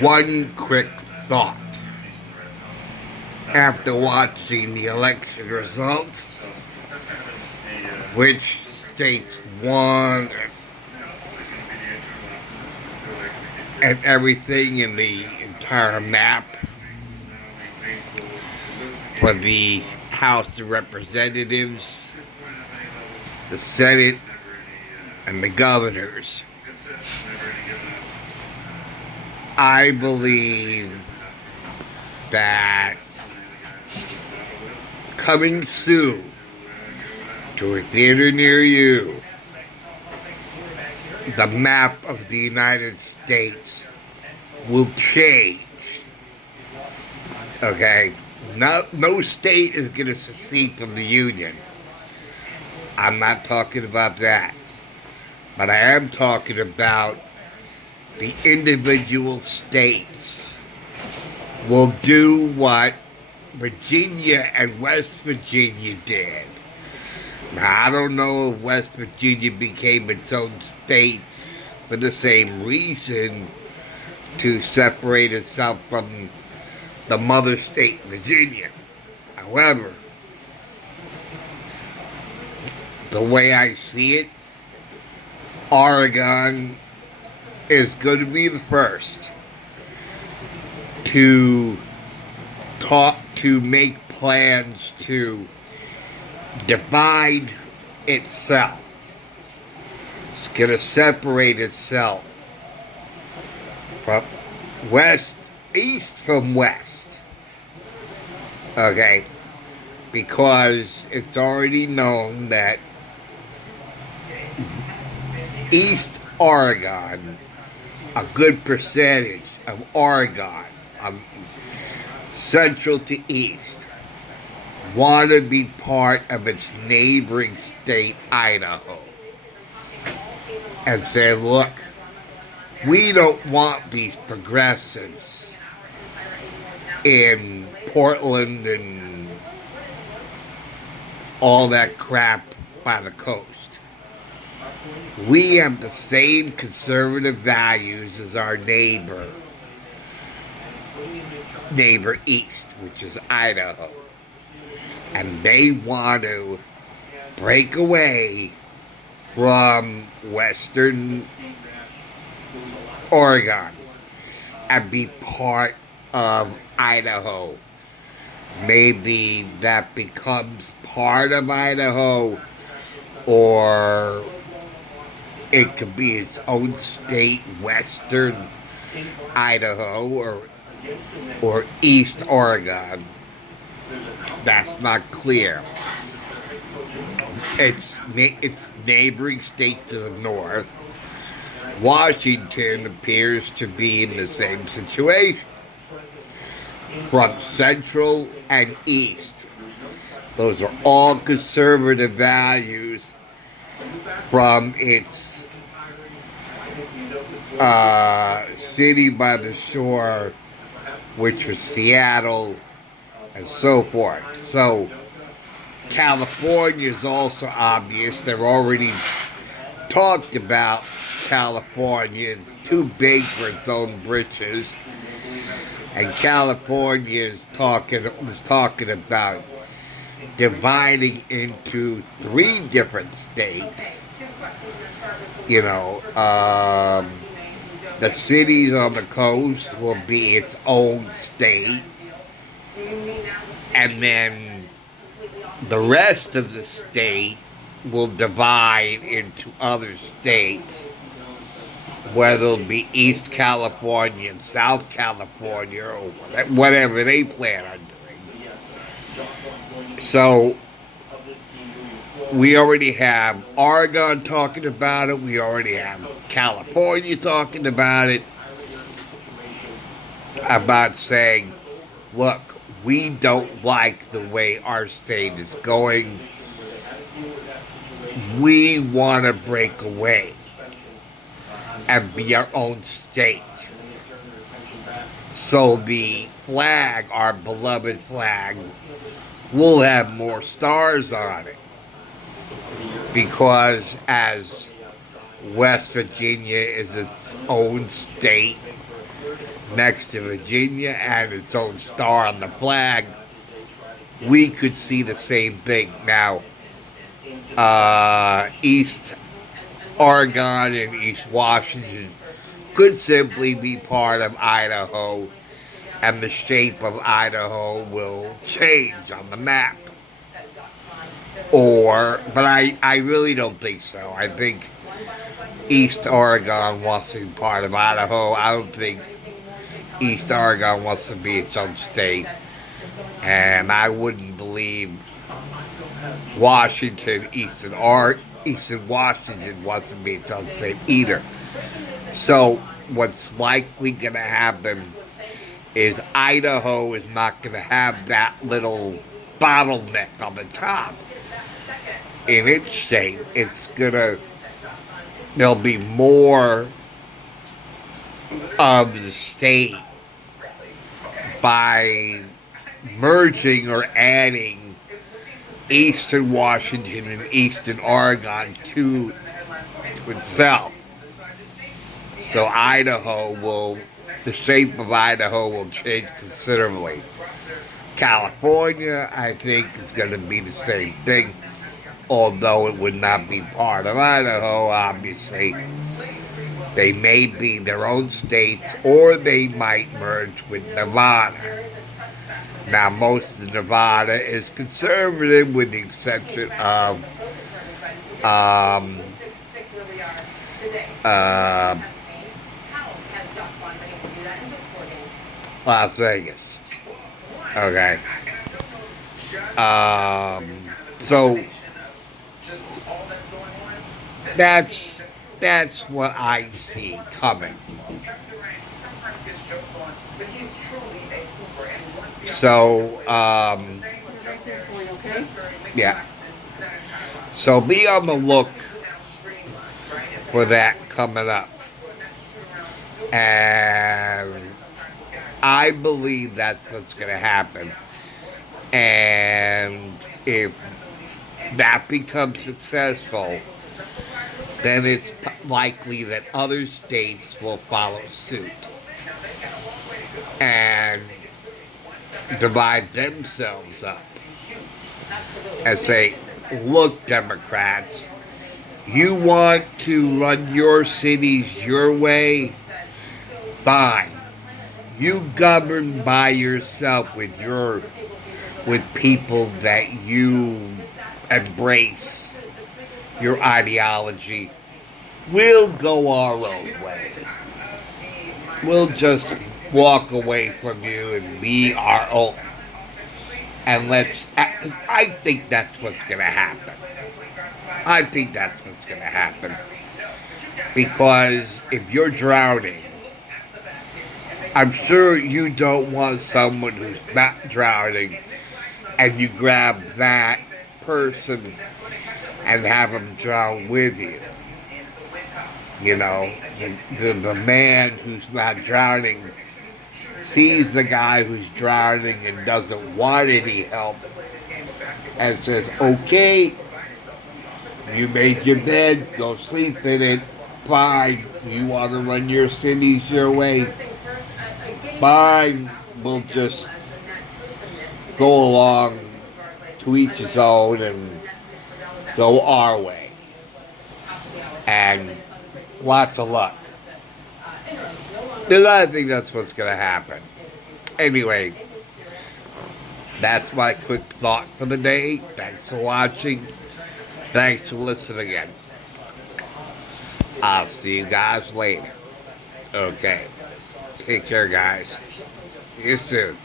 one quick thought. After watching the election results, which states won and everything in the entire map for the House of Representatives, the Senate, and the governors, I believe that coming soon to a theater near you, the map of the United States will change. Okay? No state is going to secede from the Union. I'm not talking about that. But I am talking about the individual states will do what Virginia and West Virginia did. Now, I don't know if West Virginia became its own state for the same reason, to separate itself from the mother state, Virginia. However, the way I see it, Oregon is going to be the first to make plans to divide itself. It's going to separate itself from east from west. Okay? Because it's already known that East Oregon, a good percentage of Oregon, central to east, want to be part of its neighboring state, Idaho, and say, look, we don't want these progressives in Portland and all that crap by the coast. We have the same conservative values as our neighbor east, which is Idaho. And they want to break away from Western Oregon and be part of Idaho. Maybe that becomes part of Idaho, or it could be its own state, Western Idaho, or East Oregon. That's not clear. It's neighboring state to the north. Washington appears to be in the same situation. From central and east, those are all conservative values from its city by the shore, which was Seattle, and so forth. So California is also obvious. They've already talked about California. It's too big for its own britches. And California was talking about dividing into 3 different states. You know, the cities on the coast will be its own state. And then the rest of the state will divide into other states, whether it'll be East California and South California, or whatever they plan on doing. So we already have Oregon talking about it. We already have California talking about it, about saying, look, we don't like the way our state is going. We want to break away and be our own state. So the flag, our beloved flag, will have more stars on it. Because as West Virginia is its own state, next to Virginia and its own star on the flag, we could see the same thing. Now, East Oregon and East Washington could simply be part of Idaho, and the shape of Idaho will change on the map. But I really don't think so. I think East Oregon wants to be part of Idaho. I don't think East Oregon wants to be its own state. And I wouldn't believe Eastern Washington wants to be its own state either. So what's likely going to happen is Idaho is not going to have that little bottleneck on the top in its state. There'll be more of the state by merging or adding Eastern Washington and Eastern Oregon to itself. So the shape of Idaho will change considerably. California, I think, is going to be the same thing, although it would not be part of Idaho, obviously. They may be their own states, or they might merge with Nevada. Now, most of Nevada is conservative, with the exception of Las Vegas. Okay. So that's what I see coming. So yeah. So be on the look for that coming up. And I believe that's what's going to happen. And if that becomes successful, then it's likely that other states will follow suit and divide themselves up and say, look, Democrats, you want to run your cities your way? Fine. You govern by yourself with people that you embrace your ideology. We'll go our own way. We'll just walk away from you and be our own. And I think that's what's going to happen. I think that's what's going to happen. Because if you're drowning, I'm sure you don't want someone who's not drowning and you grab that person and have them drown with you. You know, the man who's not drowning sees the guy who's drowning and doesn't want any help and says, okay, you made your bed, go sleep in it, fine. You want to run your cities your way, fine. We'll just go along to each his own and go our way. And lots of luck. Because I think that's what's going to happen. Anyway, that's my quick thought for the day. Thanks for watching. Thanks for listening again. I'll see you guys later. Okay. Take care, guys. See you soon.